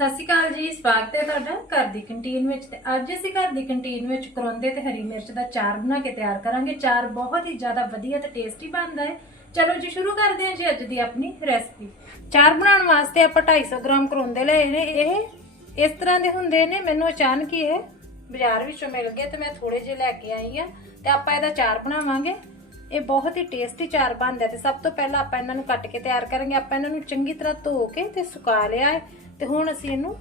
ਸਤਿ ਸ਼੍ਰੀ ਅਕਾਲ ਜੀ, ਸਵਾਗਤ ਹੈ ਤੁਹਾਡਾ ਘਰ ਦੀ ਕੰਟੀਨ ਵਿੱਚ ਤੇ ਅੱਜ ਅਸੀਂ ਘਰ ਦੀ ਕੰਟੀਨ ਵਿੱਚ ਕਰੌਂਦੇ ਤੇ ਹਰੀ ਮਿਰਚ ਦਾ ਚਾਰ ਬਣਾ ਕੇ ਤਿਆਰ ਕਰਾਂਗੇ। ਚਾਰ ਬਹੁਤ ਹੀ ਜ਼ਿਆਦਾ ਵਧੀਆ ਤੇ ਟੇਸਟੀ ਬਣਦਾ ਹੈ। ਚਲੋ ਜੀ, ਸ਼ੁਰੂ ਕਰਦੇ ਹਾਂ ਜੀ ਅੱਜ ਦੀ ਆਪਣੀ ਰੈਸਪੀ ਚਾਰ ਬਣਾਉਣ ਵਾਸਤੇ ਆਪਾਂ 250 ਗ੍ਰਾਮ ਕਰੌਂਦੇ ਲਏ ਨੇ। ਇਹ ਇਸ ਤਰ੍ਹਾਂ ਦੇ ਹੁੰਦੇ ਨੇ, ਮੈਨੂੰ ਅਚਾਨਕ ਹੀ ਇਹ ਬਾਜ਼ਾਰ ਵਿੱਚੋਂ ਮਿਲ ਗਏ ਤੇ ਮੈਂ ਥੋੜੇ ਜਿਹੇ ਲੈ ਕੇ ਆਈ ਆ ਤੇ ਆਪਾਂ ਇਹਦਾ ਚਾਰ ਬਣਾਵਾਂਗੇ। ਇਹ ਬਹੁਤ ਹੀ ਟੇਸਟੀ ਚਾਰ ਬਣਦਾ ਤੇ ਸਭ ਤੋਂ ਪਹਿਲਾਂ ਆਪਾਂ ਇਹਨਾਂ ਨੂੰ ਕੱਟ ਕੇ ਤਿਆਰ ਕਰਾਂਗੇ। ਆਪਾਂ ਇਹਨਾਂ ਨੂੰ ਚੰਗੀ ਤਰ੍ਹਾਂ ਧੋ ਕੇ ਤੇ ਸੁਕਾ ਲਿਆ ਹੈ। ਤੇ ਹੁਣ ਅਸੀਂ ਇਹਨੂੰ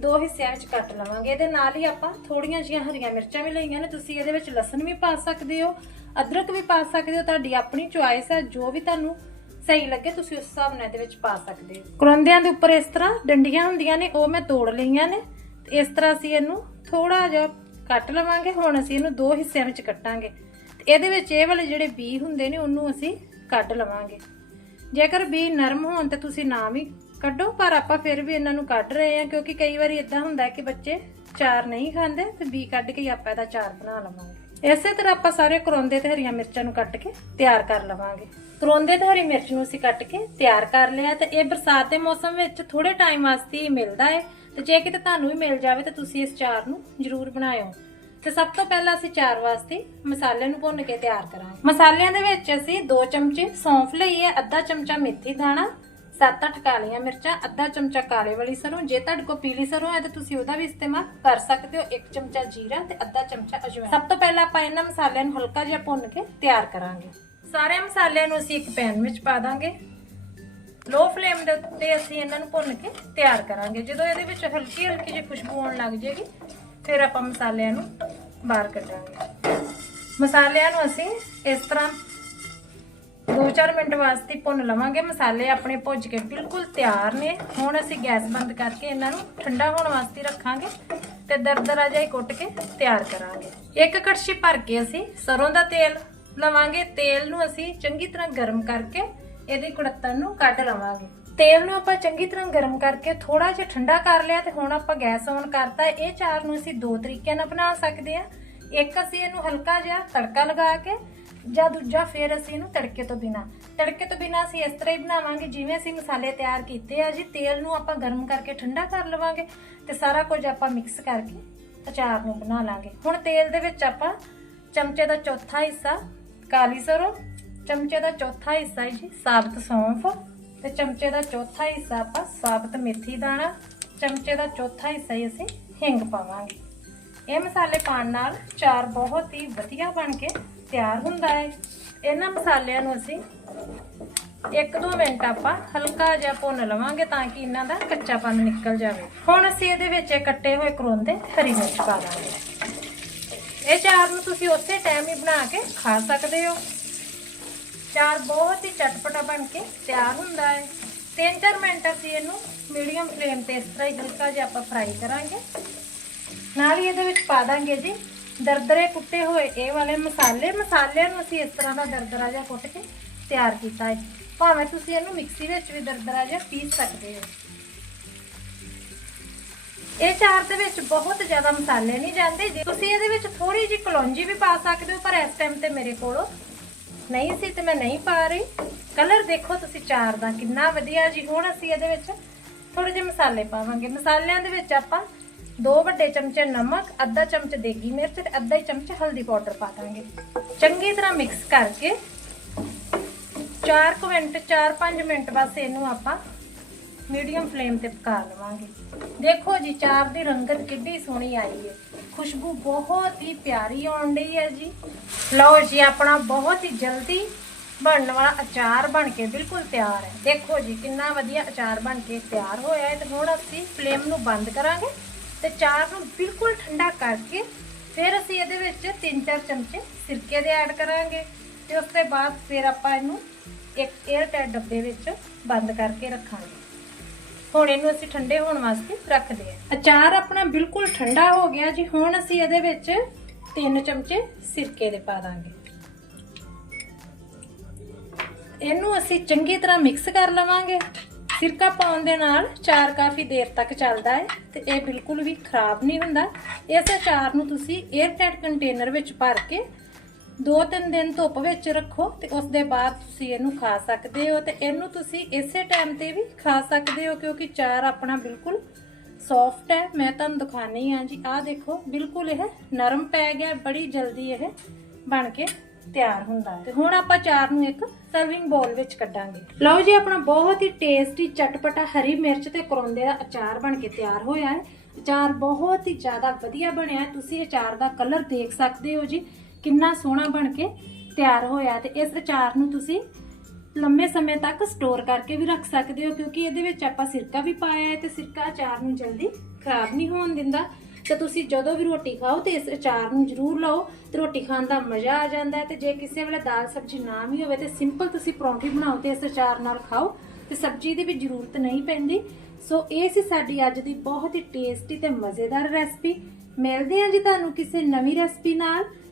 ਦੋ ਹਿੱਸਿਆਂ ਵਿੱਚ ਕੱਟ ਲਵਾਂਗੇ। ਇਹਦੇ ਨਾਲ ਹੀ ਆਪਾਂ ਥੋੜੀਆਂ ਜਿਹੀਆਂ ਹਰੀਆਂ ਮਿਰਚਾਂ ਵੀ ਲਈਆਂ ਨੇ। ਤੁਸੀਂ ਇਹਦੇ ਵਿੱਚ ਲਸਣ ਵੀ ਪਾ ਸਕਦੇ ਹੋ, ਅਦਰਕ ਵੀ ਪਾ ਸਕਦੇ ਹੋ। ਤੁਹਾਡੀ ਆਪਣੀ ਚੁਆਇਸ ਹੈ, ਜੋ ਵੀ ਤੁਹਾਨੂੰ ਸਹੀ ਲੱਗੇ, ਤੁਸੀਂ ਉਸ ਹਿਸਾਬ ਨਾਲ ਇਹਦੇ ਵਿੱਚ ਪਾ ਸਕਦੇ ਹੋ। ਕਰੰਦਿਆਂ ਦੇ ਉੱਪਰ ਇਸ ਤਰ੍ਹਾਂ ਡੰਡੀਆਂ ਹੁੰਦੀਆਂ ਨੇ, ਉਹ ਮੈਂ ਤੋੜ ਲਈਆਂ ਨੇ। ਤੇ ਇਸ ਤਰ੍ਹਾਂ ਅਸੀਂ ਇਹਨੂੰ ਥੋੜਾ ਜਿਹਾ ਕੱਟ ਲਵਾਂਗੇ। ਹੁਣ ਅਸੀਂ ਇਹਨੂੰ ਦੋ ਹਿੱਸਿਆਂ ਵਿੱਚ ਕੱਟਾਂਗੇ। ਤੇ ਇਹਦੇ ਵਿੱਚ ਇਹ ਵਾਲੇ ਜਿਹੜੇ ਬੀ ਹੁੰਦੇ ਨੇ, ਉਹਨੂੰ ਅਸੀਂ ਕੱਢ ਲਵਾਂਗੇ। ਜੇਕਰ ਬੀ ਨਰਮ ਹੋਣ ਤੇ ਤੁਸੀਂ ਨਾ ਵੀ ਕੱਢੋ, ਪਰ ਆਪਾਂ ਫਿਰ ਵੀ ਇਹਨਾਂ ਨੂੰ ਕੱਢ ਰਹੇ ਹਾਂ, ਕਿਉਂਕਿ ਕਈ ਵਾਰੀ ਇਦਾਂ ਹੁੰਦਾ ਕਿ ਬੱਚੇ ਚਾਰ ਨਹੀਂ ਖਾਂਦੇ ਤੇ ਬੀ ਕੱਢ ਕੇ ਆਪਾਂ ਇਹਦਾ ਚਾਰ ਬਣਾ ਲਵਾਂਗੇ। ਇਸੇ ਤਰ੍ਹਾਂ ਆਪਾਂ ਸਾਰੇ ਕਰੋਂਦੇ ਤੇ ਹਰੀਆਂ ਮਿਰਚਾਂ ਨੂੰ ਕੱਟ ਕੇ ਤਿਆਰ ਕਰ ਲਵਾਂਗੇ। ਕਰੋਂਦੇ ਤੇ ਹਰੀ ਮਿਰਚ ਨੂੰ ਅਸੀਂ ਕੱਟ ਕੇ ਤਿਆਰ ਕਰ ਲਿਆ ਤੇ ਇਹ ਬਰਸਾਤ ਦੇ ਮੌਸਮ ਵਿੱਚ ਥੋੜੇ ਟਾਈਮ ਵਾਸਤੇ ਹੀ ਮਿਲਦਾ ਹੈ ਤੇ ਜੇ ਕਿਤੇ ਤੁਹਾਨੂੰ ਵੀ ਮਿਲ ਜਾਵੇ ਤਾਂ ਤੁਸੀਂ ਇਸ ਚਾਰ ਨੂੰ ਜ਼ਰੂਰ ਬਣਾਇਓ। ਤੇ ਸਭ ਤੋਂ ਪਹਿਲਾਂ ਅਸੀਂ ਚਾਰ ਵਾਸਤੇ ਮਸਾਲੇ ਨੂੰ ਭੁੰਨ ਕੇ ਤਿਆਰ ਕਰਾਂਗੇ। ਮਸਾਲਿਆਂ ਦੇ ਵਿੱਚ ਅਸੀਂ 2 ਚਮਚੇ ਸੌਂਫ ਲਈ ਹੈ, ਅੱਧਾ ਚਮਚਾ ਮੇਥੀ ਦਾਣਾ 7-8 ਕਾਲੀਆਂ ਮਿਰਚਾਂ, ਅੱਧਾ ਚਮਚਾ ਕਾਲੇ ਵਾਲੀ ਸਰੋਂ। ਜੇ ਤੁਹਾਡੇ ਕੋਲ ਪੀਲੀ ਸਰੋਂ ਹੈ ਤਾਂ ਤੁਸੀਂ ਉਹਦਾ ਵੀ ਇਸਤੇਮਾਲ ਕਰ ਸਕਦੇ ਹੋ। 1 ਚਮਚਾ ਜੀਰਾ ਤੇ ਅੱਧਾ ਚਮਚਾ ਅਜਵਾਇਣ। ਸਭ ਤੋਂ ਪਹਿਲਾਂ ਆਪਾਂ ਇਹਨਾਂ ਮਸਾਲਿਆਂ ਨੂੰ ਹਲਕਾ ਜਿਹਾ ਭੁੰਨ ਕੇ ਤਿਆਰ ਕਰਾਂਗੇ। ਸਾਰੇ ਮਸਾਲਿਆਂ ਨੂੰ ਅਸੀਂ ਇੱਕ ਪੈਨ ਵਿੱਚ ਪਾ ਦਾਂਗੇ। ਲੋ ਫਲੇਮ ਦੇ ਉੱਤੇ ਅਸੀਂ ਇਹਨਾਂ ਨੂੰ ਭੁੰਨ ਕੇ ਤਿਆਰ ਕਰਾਂਗੇ। ਜਦੋਂ ਇਹਦੇ ਵਿੱਚ ਹਲਕੀ ਹਲਕੀ ਜਿਹੀ ਖੁਸ਼ਬੂ ਆਉਣ ਲੱਗ ਜਾਏਗੀ, ਫਿਰ ਆਪਾਂ ਮਸਾਲਿਆਂ ਨੂੰ ਬਾਹਰ ਕੱਢਾਂਗੇ। ਮਸਾਲਿਆਂ ਨੂੰ ਅਸੀਂ ਇਸ ਤਰ੍ਹਾਂ 2-4 ਮਿੰਟ ਵਾਸਤੇ ਭੁੰਨ ਲਵਾਂਗੇ। ਮਸਾਲੇ ਆਪਣੇ ਭੁੱਜ ਕੇ ਬਿਲਕੁਲ ਤਿਆਰ ਨੇ। ਹੁਣ ਅਸੀਂ ਗੈਸ ਬੰਦ ਕਰਕੇ ਇਹਨਾਂ ਨੂੰ ਠੰਡਾ ਹੋਣ ਵਾਸਤੇ ਰੱਖਾਂਗੇ ਤੇ ਦਰਦਰਾ ਜਿਹਾ ਹੀ ਕੁੱਟ ਕੇ ਤਿਆਰ ਕਰਾਂਗੇ। ਇੱਕ ਕੜਛੀ ਭਰ ਕੇ ਅਸੀਂ ਸਰੋਂ ਦਾ ਤੇਲ ਲਵਾਂਗੇ। ਤੇਲ ਨੂੰ ਅਸੀਂ ਚੰਗੀ ਤਰ੍ਹਾਂ ਗਰਮ ਕਰਕੇ ਇਹਦੀ ਕੁੜੱਤਣ ਨੂੰ ਕੱਢ ਲਵਾਂਗੇ। ਤੇਲ ਨੂੰ ਆਪਾਂ ਚੰਗੀ ਤਰ੍ਹਾਂ ਗਰਮ ਕਰਕੇ ਥੋੜਾ ਜਿਹਾ ਠੰਡਾ ਕਰ ਲਿਆ ਤੇ ਹੁਣ ਆਪਾਂ ਗੈਸ ਔਨ ਕਰਤਾ। ਇਹ ਚਾਰ ਨੂੰ ਅਸੀਂ ਦੋ ਤਰੀਕਿਆਂ ਨਾਲ ਬਣਾ ਸਕਦੇ ਆ ਇੱਕ ਅਸੀਂ ਇਹਨੂੰ ਹਲਕਾ ਜਿਹਾ ਤੜਕਾ ਲਗਾ ਕੇ ਜਾਂ ਦੂਜਾ ਫਿਰ ਅਸੀਂ ਇਹਨੂੰ ਤੜਕੇ ਤੋਂ ਬਿਨਾ। ਤੜਕੇ ਤੋਂ ਬਿਨਾ ਅਸੀਂ ਇਸ ਤਰ੍ਹਾਂ ਹੀ ਬਣਾਵਾਂਗੇ, ਜਿਵੇਂ ਅਸੀਂ ਮਸਾਲੇ ਤਿਆਰ ਕੀਤੇ ਆ ਜੀ, ਤੇਲ ਨੂੰ ਆਪਾਂ ਗਰਮ ਕਰਕੇ ਠੰਡਾ ਕਰ ਲਵਾਂਗੇ ਤੇ ਸਾਰਾ ਕੁਝ ਆਪਾਂ ਮਿਕਸ ਕਰਕੇ ਅਚਾਰ ਨੂੰ ਬਣਾ ਲਾਂਗੇ। ਹੁਣ ਤੇਲ ਦੇ ਵਿੱਚ ਆਪਾਂ ਚਮਚੇ ਦਾ ਚੌਥਾ ਹਿੱਸਾ ਕਾਲੀ ਸਰੋਂ, ਚਮਚੇ ਦਾ ਚੌਥਾ ਹਿੱਸਾ ਜੀ ਸਾਬਤ ਸੌਂਫ ਤੇ ਚਮਚੇ ਦਾ ਚੌਥਾ ਹਿੱਸਾ ਆਪਾਂ ਸਾਬਤ ਮੇਥੀ ਦਾਣਾ, ਚਮਚੇ ਦਾ ਚੌਥਾ ਹਿੱਸਾ ਹੀ ਅਸੀਂ ਹਿੰਗ ਪਾਵਾਂਗੇ। ਇਹ ਮਸਾਲੇ ਪਾਉਣ ਨਾਲ ਚਾਰ ਬਹੁਤ ਹੀ ਵਧੀਆ ਬਣ ਕੇ ਤਿਆਰ ਹੁੰਦਾ ਹੈ। ਇਹਨਾਂ ਮਸਾਲਿਆਂ ਨੂੰ ਅਸੀਂ 1-2 ਮਿੰਟ ਆਪਾਂ ਹਲਕਾ ਜਿਹਾ ਭੁੰਨ ਲਵਾਂਗੇ ਤਾਂ ਕਿ ਇਹਨਾਂ ਦਾ ਕੱਚਾਪਨ ਨਿਕਲ ਜਾਵੇ। ਹੁਣ ਅਸੀਂ ਇਹਦੇ ਵਿੱਚ ਕੱਟੇ ਹੋਏ ਕਰੋਂਦੇ ਹਰੀ ਮਿਰਚ ਪਾ ਦਾਂਗੇ। ਇਹ ਚਾਰ ਨੂੰ ਤੁਸੀਂ ਉਸੇ ਟਾਈਮ ਹੀ ਬਣਾ ਕੇ ਖਾ ਸਕਦੇ ਹੋ। ਚਾਰ ਬਹੁਤ ਹੀ ਚਟਪਟਾ ਬਣ ਕੇ ਤਿਆਰ ਹੁੰਦਾ ਹੈ। 3-4 ਮਿੰਟ ਅਸੀਂ ਇਹਨੂੰ ਮੀਡੀਅਮ ਫਲੇਮ ਤੇ ਇਸ ਤਰ੍ਹਾਂ ਹੀ ਹਲਕਾ ਜਿਹਾ ਆਪਾਂ ਫਰਾਈ ਕਰਾਂਗੇ। ਨਾਲ ਹੀ ਇਹਦੇ ਵਿੱਚ ਪਾ ਦਾਂਗੇ ਜੀ ਦਰਦਰੇ ਕੁੱਟੇ ਹੋਏ ਇਹ ਵਾਲੇ ਮਸਾਲੇ। ਮਸਾਲਿਆਂ ਨੂੰ ਅਸੀਂ ਇਸ ਤਰ੍ਹਾਂ ਦਾ ਦਰਦਰਾ ਜਿਹਾ ਕੁੱਟ ਕੇ ਤਿਆਰ ਕੀਤਾ ਹੈ। ਭਾਵੇਂ ਤੁਸੀਂ ਇਹਨੂੰ ਮਿਕਸੀ ਵਿੱਚ ਵੀ ਦਰਦਰਾ ਜਿਹਾ ਪੀਸ ਸਕਦੇ ਹੋ। ਇਹ ਚਾਰ ਦੇ ਵਿੱਚ ਬਹੁਤ ਜ਼ਿਆਦਾ ਮਸਾਲੇ ਨਹੀਂ ਜਾਂਦੇ। ਜੇ ਤੁਸੀਂ ਇਹਦੇ ਵਿੱਚ ਥੋੜੀ ਜਿਹੀ ਕਲੌਂਜੀ ਵੀ ਪਾ ਸਕਦੇ ਹੋ, ਪਰ ਇਸ ਟਾਈਮ ਤੇ ਮੇਰੇ ਕੋਲ ਨਹੀਂ ਸੀ ਤੇ ਮੈਂ ਨਹੀਂ ਪਾ ਰਹੀ। ਕਲਰ ਦੇਖੋ ਤੁਸੀਂ ਚਾਰ ਦਾ, ਕਿੰਨਾ ਵਧੀਆ ਜੀ ਹੁਣ ਅਸੀਂ ਇਹਦੇ ਵਿੱਚ ਥੋੜੇ ਜਿਹੇ ਮਸਾਲੇ ਪਾਵਾਂਗੇ। ਮਸਾਲਿਆਂ ਦੇ ਵਿੱਚ ਆਪਾਂ ਦੋ ਵੱਡੇ ਚਮਚੇ ਨਮਕ, ਅੱਧਾ ਚਮਚ ਦੇਗੀ ਮਿਰਚ ਤੇ ਅੱਧਾ ਹੀ ਚਮਚ ਹਲਦੀ ਪਾਊਡਰ ਪਾ ਦਾਂਗੇ। ਚੰਗੀ ਤਰ੍ਹਾਂ ਮਿਕਸ ਕਰਕੇ 4 ਕੁ ਮਿੰਟ 4-5 ਮਿੰਟ ਬਸ ਇਹਨੂੰ ਆਪਾਂ ਮੀਡੀਅਮ ਫਲੇਮ ਤੇ ਪਕਾ ਲਵਾਂਗੇ। ਦੇਖੋ ਜੀ, ਚਾਰ ਦੀ ਰੰਗਤ ਕਿੱਡੀ ਸੋਹਣੀ ਆਈ ਹੈ। ਖੁਸ਼ਬੂ ਬਹੁਤ ਹੀ ਪਿਆਰੀ ਆਉਣ ਡਈ ਹੈ ਜੀ। ਲਓ ਜੀ, ਆਪਣਾ ਬਹੁਤ ਹੀ ਜਲਦੀ ਬਣਨ ਵਾਲਾ ਅਚਾਰ ਬਣ ਕੇ ਬਿਲਕੁਲ ਤਿਆਰ ਹੈ। ਦੇਖੋ ਜੀ, ਕਿੰਨਾ ਵਧੀਆ ਅਚਾਰ ਬਣ ਕੇ ਤਿਆਰ ਹੋਇਆ ਹੈ ਤੇ ਹੁਣ ਅਸੀਂ ਫਲੇਮ ਨੂੰ ਬੰਦ ਕਰਾਂਗੇ ਤੇ ਚਾਰ ਨੂੰ ਬਿਲਕੁਲ ਠੰਡਾ ਕਰਕੇ ਫਿਰ ਅਸੀਂ ਇਹਦੇ ਵਿੱਚ 3-4 ਚਮਚੇ ਸਿਰਕੇ ਦੇ ਐਡ ਕਰਾਂਗੇ ਤੇ ਉਸ ਤੋਂ ਬਾਅਦ ਫਿਰ ਆਪਾਂ ਇਹਨੂੰ ਇੱਕ 에ਅਰ ਟਾਈਟ ਡੱਬੇ ਵਿੱਚ ਬੰਦ ਕਰਕੇ ਰੱਖਾਂਗੇ। ਹੁਣ ਇਹਨੂੰ ਅਸੀਂ ਠੰਡੇ ਹੋਣ ਵਾਸਤੇ ਰੱਖਦੇ ਹਾਂ। ਅਚਾਰ ਆਪਣਾ ਬਿਲਕੁਲ ਠੰਡਾ ਹੋ ਗਿਆ ਜੀ। ਹੁਣ ਅਸੀਂ ਇਹਦੇ ਵਿੱਚ 3 ਚਮਚੇ ਸਿਰਕੇ ਦੇ ਪਾ ਦਾਂਗੇ। ਇਹਨੂੰ ਅਸੀਂ ਚੰਗੀ ਤਰ੍ਹਾਂ ਮਿਕਸ ਕਰ ਲਵਾਂਗੇ। ਸਿਰਕਾ ਪਾਉਣ ਦੇ ਨਾਲ ਚਾਰ ਕਾਫੀ ਦੇਰ ਤੱਕ ਚੱਲਦਾ ਹੈ ਤੇ ਇਹ ਬਿਲਕੁਲ ਵੀ ਖਰਾਬ ਨਹੀਂ ਹੁੰਦਾ। ਇਸ ਅਚਾਰ ਨੂੰ ਤੁਸੀਂ 에ਅਰ ਟਾਈਟ ਕੰਟੇਨਰ ਵਿੱਚ ਭਰ ਕੇ ਦੋ ਤਿੰਨ ਦਿਨ ਧੁੱਪ ਵਿੱਚ ਰੱਖੋ ਤੇ ਉਸ ਦੇ ਬਾਅਦ ਤੁਸੀਂ ਇਹਨੂੰ ਖਾ ਸਕਦੇ ਹੋ ਤੇ ਇਹਨੂੰ ਤੁਸੀਂ ਇਸੇ ਟਾਈਮ ਤੇ ਵੀ ਖਾ ਸਕਦੇ ਹੋ ਕਿਉਂਕਿ ਚਾਰ ਆਪਣਾ ਬਿਲਕੁਲ ਸੌਫਟ ਹੈ। ਮੈਂ ਤੁਹਾਨੂੰ ਦਿਖਾਣੀ ਆ ਜੀ। ਆਹ ਦੇਖੋ, ਬਿਲਕੁਲ ਇਹ ਨਰਮ ਪੈ ਗਿਆ, ਬੜੀ ਜਲਦੀ ਇਹ ਬਣ ਕੇ ਤਿਆਰ ਹੁੰਦਾ ਹੈ। ਤੇ ਹੁਣ ਆਪਾਂ ਚਾਰ ਨੂੰ ਇੱਕ ਸਰਵਿੰਗ ਬੋਲ ਵਿੱਚ ਕੱਢਾਂਗੇ। ਲਓ ਜੀ, ਆਪਣਾ ਬਹੁਤ ਹੀ ਟੇਸਟੀ ਚਟਪਟਾ ਹਰੀ ਮਿਰਚ ਤੇ ਕਰੌਂਦੇ ਦਾ ਅਚਾਰ ਬਣ ਕੇ ਤਿਆਰ ਹੋਇਆ ਹੈ। ਅਚਾਰ ਬਹੁਤ ਹੀ ਜ਼ਿਆਦਾ ਵਧੀਆ ਬਣਿਆ ਹੈ। ਤੁਸੀਂ ਅਚਾਰ ਦਾ ਕਲਰ ਦੇਖ ਸਕਦੇ ਹੋ ਜੀ। ਕਿੰਨਾ ਸੋਹਣਾ ਬਣ ਕੇ ਤਿਆਰ ਹੋਇਆ ਤੇ ਇਸ ਅਚਾਰ ਨੂੰ ਤੁਸੀਂ ਲੰਮੇ ਸਮੇਂ ਤੱਕ ਸਟੋਰ ਕਰਕੇ ਵੀ ਰੱਖ ਸਕਦੇ ਹੋ, ਕਿਉਂਕਿ ਇਹਦੇ ਵਿੱਚ ਆਪਾਂ ਸਿਰਕਾ ਵੀ ਪਾਇਆ ਹੈ ਤੇ ਸਿਰਕਾ ਅਚਾਰ ਨੂੰ ਜਲਦੀ ਖਰਾਬ ਨਹੀਂ ਹੋਣ ਦਿੰਦਾ। ਤੇ ਤੁਸੀਂ ਜਦੋਂ ਵੀ ਰੋਟੀ ਖਾਓ ਤੇ ਇਸ ਅਚਾਰ ਨੂੰ ਜ਼ਰੂਰ ਲਓ ਤੇ ਰੋਟੀ ਖਾਣ ਦਾ ਮਜ਼ਾ ਆ ਜਾਂਦਾ ਹੈ ਤੇ ਜੇ ਕਿਸੇ ਵੇਲੇ ਦਾਲ ਸਬਜ਼ੀ ਨਾ ਵੀ ਹੋਵੇ ਤੇ ਸਿੰਪਲ ਤੁਸੀਂ ਪਰੌਂਠੀ ਬਣਾਓ ਤੇ ਇਸ ਅਚਾਰ ਨਾਲ ਖਾਓ ਤੇ ਸਬਜ਼ੀ ਦੀ ਵੀ ਜ਼ਰੂਰਤ ਨਹੀਂ ਪੈਂਦੀ। ਸੋ ਇਹ ਸੀ ਸਾਡੀ ਅੱਜ ਦੀ ਬਹੁਤ ਹੀ ਟੇਸਟੀ ਤੇ ਮਜ਼ੇਦਾਰ ਰੈਸਪੀ ਮਿਲਦੇ ਹਾਂ ਜੀ ਤੁਹਾਨੂੰ ਕਿਸੇ ਨਵੀਂ ਰੈਸਪੀ ਨਾਲ।